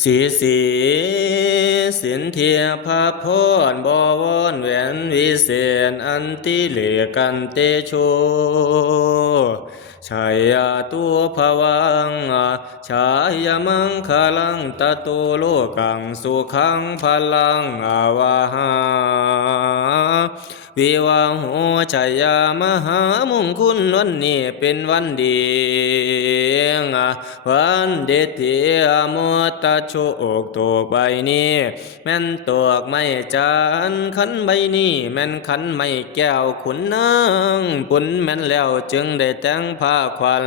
สีสินเทียพาพรบวรแหวนวิเศษอันติเลกันเตโชชัยยาตัวภวังชายมังคลังตะตุโลกังสุขังพลังอาวาหาวิวาโหชัยยามหามงคุณวันนี้เป็นวันดีวันเด็ดเทียมตะโชกตกใบนี้แม่นตกไม่จานขันใบนี้แม่นขันไม่แก้วขุนนางปุ่นแม่นแล้วจึงได้แต่งผ้าขวัญ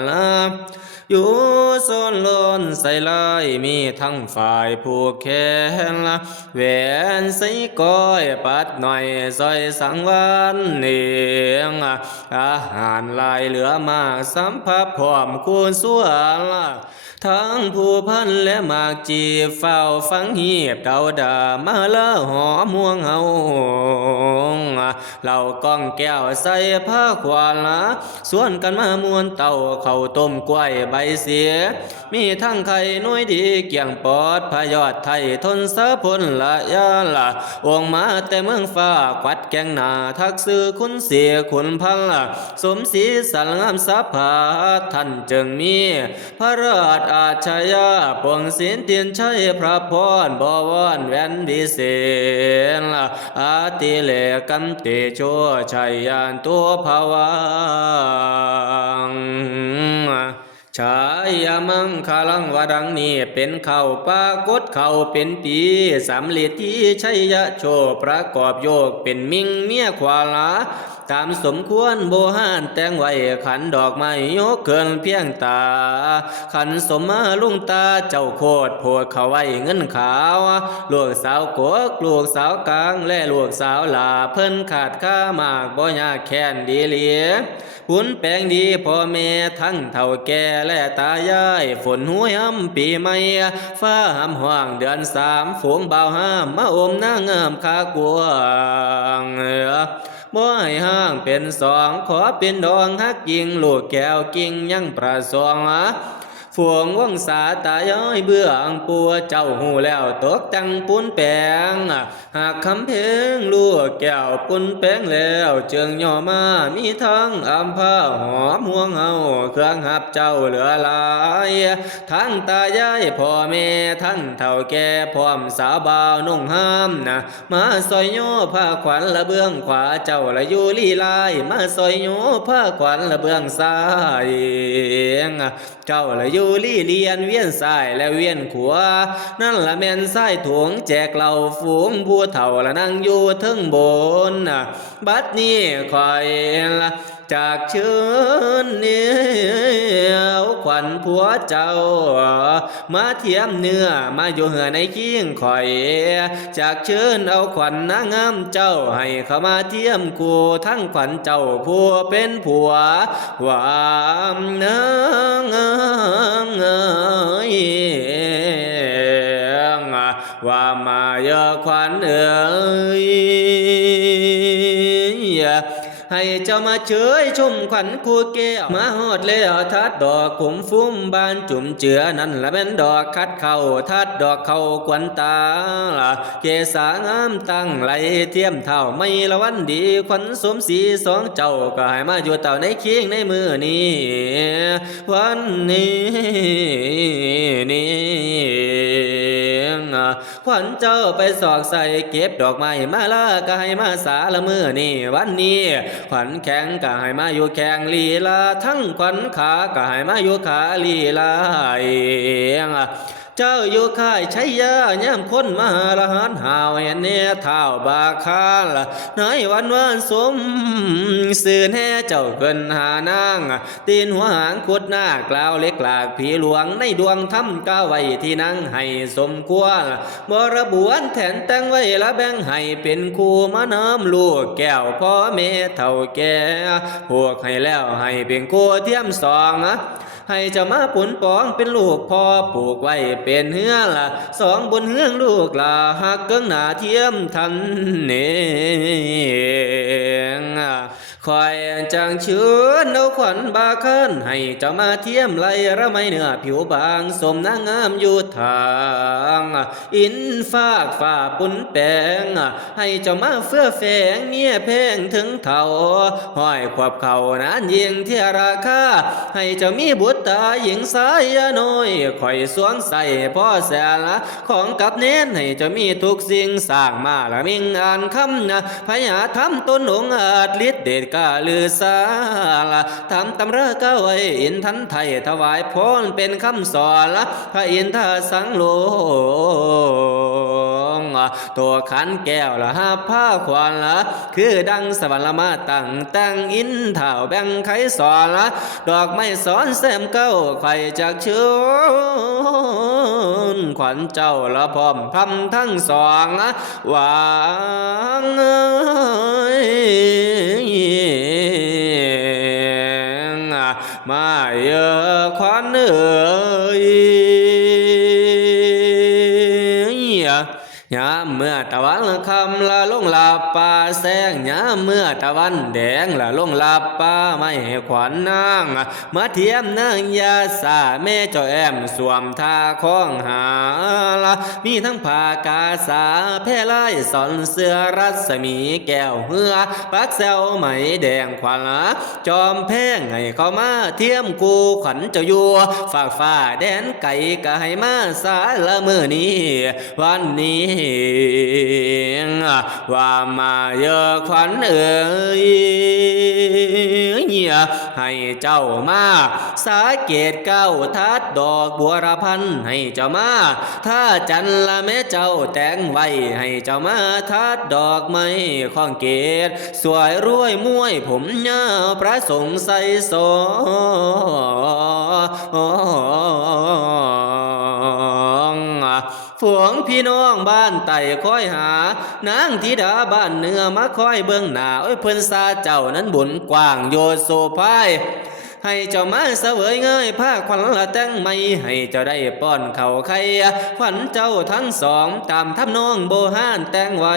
อยู่โซนลนใส่ลายมีทั้งฝ่ายผูกแขนแหวนใส่ก้อยปัดหน่อยซอยสังวานเนียงอาหารลายเหลือมากสัมผัสพร้อมคูณส่วนทั้งผู้พันและมากจีเฝ้าฟังเหียบเดาดามาละหอม่วงเฮาเหล่ากล้องแก้วใส่ผ้าขวานส่วนกันมามวนเต่าเข้าต้มกล้วยใบเสียมีทั้งไข่น้อยดีเกี่ยงปอดพยอดไทยทนสะพลละยาละองมาแต่เมืองฟ้าควัดแกงหนาทักซื้อคุณเสียคุณพันสมศรีสันงามสะพาท่านจึงมีพระราชอาชญาปวงศิลเตียนชัยพระพรบวรแหวนวิเศษอาติเลกัมเตโชชัยยานตัวภวังชายามังคาลังวดังนี้เป็นเขาปากดเขาเป็นปีสำลิดที่ชัยยะโชประกอบโยกเป็นมิงเมียขวาลาตามสมควรโบหานแต่งไว้ขันดอกไม้ยกเกินเพียงตาขันสมมาลุงตาเจ้าโคตรโพดเขาไว้เงินขาวลูกสาวโกกลูกสาวกลางและลูกสาวหลาเพิ่นขาดค่ามากบ่ยากแค้นดีเหลียหุ่นแปลงดีพ่อแม่ทั้งเฒ่าแก่และตายายฝนหัวย้ำปีใหม่ฟ้าห้ำห่วงเดือนสามฝูงเบาห้ามมาอมนางงามขากวงบ่ให้ห้างเป็นสองขอเป็นดองฮักยิงลูกแก้วกิ่งยังประสงฝวงวงศาตาย้อยเบื้องปัวเจ้าหูแล้วตกจังปุนแปงหากคำเพลงลูกแก้วปุนแปงแล้วเจิงย่อมามีทั้งอำผ้าหอมห่วงเฮาเครื่องหับเจ้าเหลือหลายทั้งตายายพ่อแม่ทั้งเฒ่าแก่พร้อมสาวบ่าวนุ่งห้ามมาซอยโยผ้าขวัญละเบื้องขวาเจ้าละอยู่ลีลายมาซอยโยผ้าขวัญละเบื้องซ้ายเจ้าละอยู่ลี่เลียนเวียนซ้ายและเวียนขวานั่นละแม่นซ้ายถุงแจกเหล่าฝูงผู้เฒ่าละนั่งอยู่ทึงบนบัดนี้คอยละจากเชิญเนี่ยขวัญผัวเจ้ามาเทียมเนื้อมาอยู่เหือในเคียงคอยจากเชิญเอาขวัญนางงามเจ้าให้เข้ามาเทียมคู่ทั้งขวัญเจ้าผัวเป็นผัววามนางว่ามาเยอะขวัญเอ๋ยให้เจ้ามาเฉยชมขวัญคู่แก้วมาฮอดแล้วทัดดอกขุมฟุ้มบานจุ่มเจือนั่นละเป็นดอกคัดเข้าทัดดอกเข้ากวนตาเกษางามตั้งไหลเทียมเท่าไม่ละวันดีขวัญสมศรีสองเจ้าก็ให้มาอยู่เต่าในเคียงในมือนี้วันนี้ขวัญเจ้าไปสอกใส่เก็บดอกไม้มาละก็ให้มาสาละมือนี่วันนี้ขวัญแข็งก็ให้มาอยู่แข็งลีลาทั้งขวัญขาก็ให้มาอยู่ขาลีลาเจ้าอยู่ค่ายชัยยาย่ำคนมหาละหันหาวเห็นเนี่ยเท้าบาคาละในวันสมสื่อแน่เจ้าเกินหานางตีนหัวหางขุดหน้ากล่าวเล็กหลากผีหลวงในดวงถ้ำก้าไว้ที่นั่งให้สมควรบรบวนแทนตั้งไว้ละแบ่งให้เป็นคู่มาน้ำลูกแก้วพ่อแม่เท่าแก่พวกให้แล้วให้เป็นคู่เทียมสองให้เจ้ามาปุ่นปองเป็นลูกพ่อปลูกไว้เป็นเฮือละสองบนเฮืองลูกละหักเกิ้งหน้าเทียมทันเนงข คอยจางเชื้อเอาขวัญบาคันให้เจ้ามาเทียมไล่ระไมเนื้อผิวบางสมนางงามอยู่ทางอินฟากฝ่าปุ่นแปงให้เจ้ามาเฟื่อแฝงเมียแพงถึงเท่าห้อยขวบเข่านานยิงเที่ยราคาให้เจ้ามีบุตรตาหญิงสายน้อยคอยสวงใส่พ่อแสละของกับเน้นให้เจ้ามีทุกสิ่งสร้างมาละมิงอ่านคำพยาทำตนองอาจฤทธิเดชกาลือสาละทำตำราก้าไว้อินทันไทยถวายพรเป็นคำสอนละพระอินทสังโลงตัวขันแก้วละห้าผ้าควานละคือดังสวรรค์มาตั้งอินเท่าแบ่งไขสอนละดอกไม้สอนแซมเก้าไข่จากเชื้อขวัญเจ้าละพร้อมพำทั้งสองวางมาเยอะขวัญยามเมื่อตะวันคำละลงหลับป่าแสงยามเมื่อตะวันแดงละลงหลับป่าไม่ให้ขวัญนางมาเทียมนางยาสาแม่เจ้าแอมสวมทาข้องหาละมีทั้งผ้ากาสาแพร่ไล่สอนเสื้อรัศมีแก้วเหือปักแซวไหมแดงขวัญจอมแพงให้เข้ามาเทียมกูขวัญเจ้าอยู่ฝากฟ้าแดนไก่ก็ให้มาสาละมือนี้วันนี้ว่ามาเยอะขวัญให้เจ้ามาสาเกตเก้าทัดดอกบัวระพันให้เจ้ามาถ้าจันละแม่เจ้าแต่งไว้ให้เจ้ามาทัดดอกไม้ข้องเกตสวยรวยมวยผมยาวพระสงฆ์ใส่โสฝวงพี่น้องบ้านไต่คอยหานางธิดาบ้านเนื้อมาคอยเบื้องหน้าเพิ่นซาเจ้านั้นบุญกว้างโยโซภายให้เจ้ามาเสวยเงยผ้าขวัญละแต่งไม่ให้เจ้าได้ป้อนเข่าไข่ขวัญเจ้าทั้งสองตามทับน้องโบหานแต่งไว้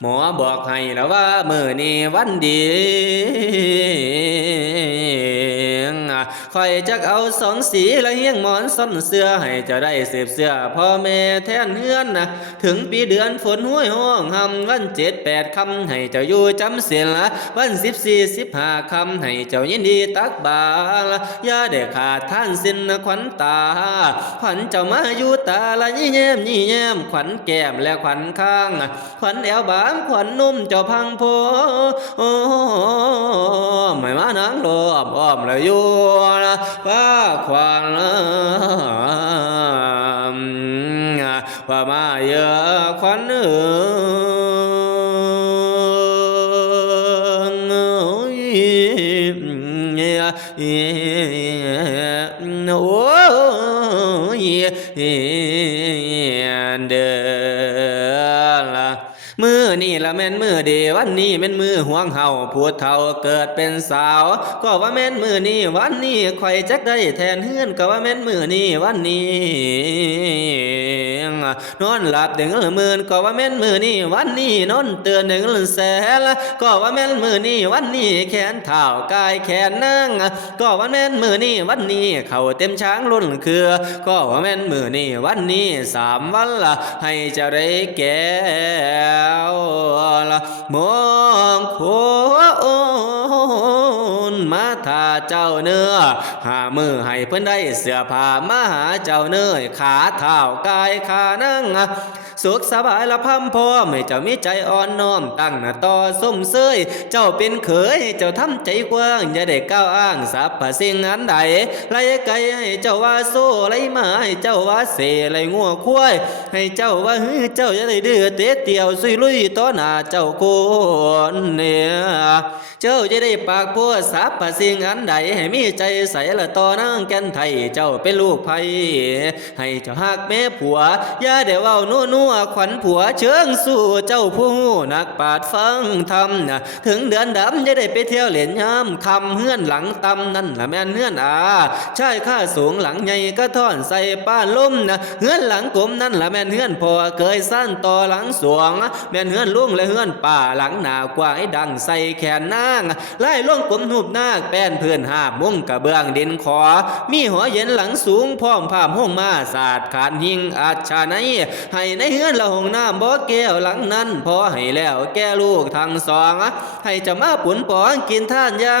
หมอบอกให้แล้วว่ามื้อนี้วันดีคอยจักเอาสองสีละเฮียงหมอนซ่อนเสื้อให้เจ้าได้เสียบเสื้อพ่อแม่แทนเฮือนถึงปีเดือนฝนห้วยห้องหำวัน7-8คำให้เจ้าอยู่จำเสียละวัน14-15คำให้เจ้ายินดีตักบาละอย่าได้ขาดท่านสิ้นขวัญตาขวัญเจ้ามาอยู่ตาละยี่แย้มขวัญแก้มและขวัญข้างขวัญแอวบางขวัญนุ่มเจ้าพังโพไม่มานางโลอ้อมเลยอยู่ว่าควางว่ามาเยอะขวัญโอ้ยเด้อละมือนี่ละแม่นมือเดวันนี้แม่นมือห่วงเฮาผู้เฒ่าเกิดเป็นสาวก็ว่าแม่นมือนี่วันนี้ข่อยจักได้แทนเฮือนก็ว่าแม่นมือนี่วันนี้นอนหลับเด้งละหมื่นก็ว่าแม่นมือนี่วันนี้นอนเตือนเด้งละแสนก็ว่าแม่นมือนี่วันนี้แขนเท้ากายแขนนั่งก็ว่าแม่นมือนี่วันนี้เข่าเต็มช้างล้นเครือก็ว่าแม่นมือนี่วันนี้3 วันละให้เจ้าได้แก่มองโคนมาถ้าเจ้าเนื้อหามือให้เพิ่นได้เสื้อผ้ามาหาเจ้าเนื้อขาเท้ากายขานั่งสุขสบายละพัมพ่อไม่เจ้ามีใจอ่อนน้อมตั้งหน้าต่อส้มเสยเจ้าเป็นเขยเจ้าทำใจกว้างอย่าได้ก้าวอ้างสรรพสิ่งอันใดไล่ไก่ให้เจ้าว่าโซ่ไล่มาให้เจ้าว่าเสไล่งัวควายให้เจ้าว่าเจ้าอย่าได้ดื้อเตะเตี่ยวซุยลุยต่อหน้าเจ้าคนเนี่ยเจ้าจะได้ปากพัวสรรพสิ่ง งอันใดให้มีใจใสละต่อนางแก่นไทยเจ้าเป็นลูกไผให้เจ้าฮักแม่ผัวอย่าได้เว้านัวขวัญผัวเชิงสู่เจ้าผู้นักปราชญ์ฟังธรรมนะถึงเดือนดำจะได้ไปเที่ยวเล่นยามคำเฮือนหลังตำนั่นละแม่นเฮือนชายข้าสูงหลังใหญ่ก็ท่อนใส่ป้านลุ่มนะเฮือนหลังกลมนั่นละแม่นเฮือนพ่อเคยสั้นต่อหลังสวงแม่นเฮือนลุงและเฮือนป่าหลังหนากว่าให้ดังใส่แขนนางไล่ล่วงกลมหูบนาคแป้นเพื่อนหาบมุ้งกระเบื้องดินขอมีหัวเย็นหลังสูงพร้อมภาพห้องมาศาสตร์ขานหิงอาชาในให้ในเฮือนละห้องน้ำบ่อแก้วหลังนั้นพอให้แล้วแก่ลูกทั้งสองให้จะมาปุ่นปองกินท่านใหญ่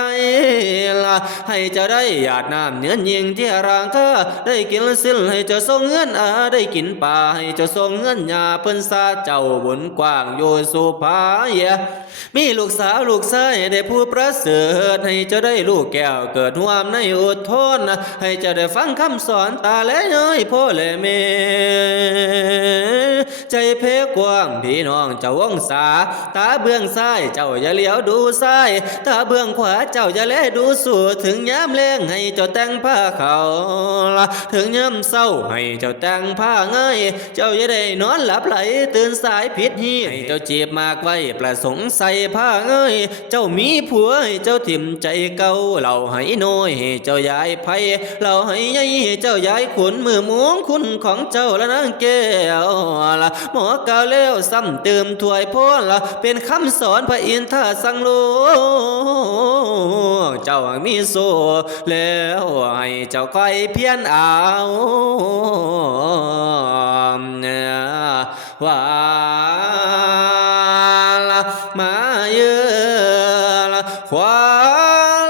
ละให้จะได้หยาดน้ำเนื้อยิงที่รางก็ได้กินสิ้นให้เจ้าทรงเงินได้กินป่าให้เจ้าทรงเงินยาเพิ่นซาเจ้าบนกว้างอยู่สุภายมีลูกสาวลูกชายได้ผู้ประเสริฐให้เจ้าได้ลูกแก้วเกิดความในอดทนให้เจ้าได้ฟังคำสอนตาและย้อยพ่อและแม่ใจเพกว้างพี่น้องเจ้าวงศาตาเบื้องซ้ายเจ้าอย่าเหลียวดูซ้ายตาเบื้องขวาเจ้าอย่าแลดูสู่ถึงยามแลงให้เจ้าแต่งผ้าเขาถึงยามเศร้าให้เจ้าแต่งผ้าง่ายเจ้าอย่าได้นอนหลับไหลตื่นสายผิดหีให้เจ้าจีบมากไว้ประสงค์ใส่ผ้าง่ายเจ้ามีผัวให้เจ้าถิ่มใจเก่าเราให้น้อยให้เจ้าย้ายไผเราให้ใหญ่ให้เจ้าย้ายขุนมือม้วงคุณของเจ้าและนางแก้วละหมอกาวเล้วซ้ำเติมถวยพ้นละเป็นคำสอนพระอินทร์สังโลกเจ้ามีโซแล้วให้เจ้าคอยเพียนเอาว่าละมาเยอะละควาน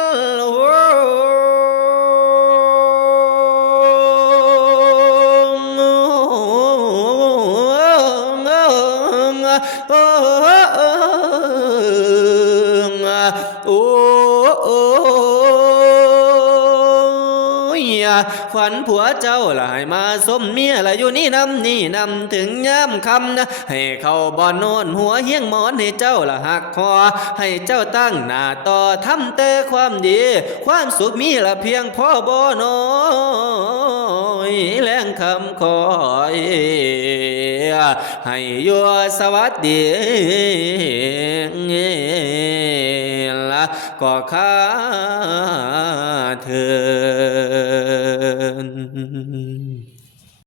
โอ้ขวัญผัวเจ้าละให้มาสมเมียละอยู่นี่นำถึงยามคำนะให้เข้าบ่อนโน่นหัวเฮียงหมอนให้เจ้าละหักคอให้เจ้าตั้งหน้าต่อทำแต่ความดีความสุขมีละเพียงพอบ่น้อยแรงคำคอยให้อยู่สวัสดีละก็ข้าเธอ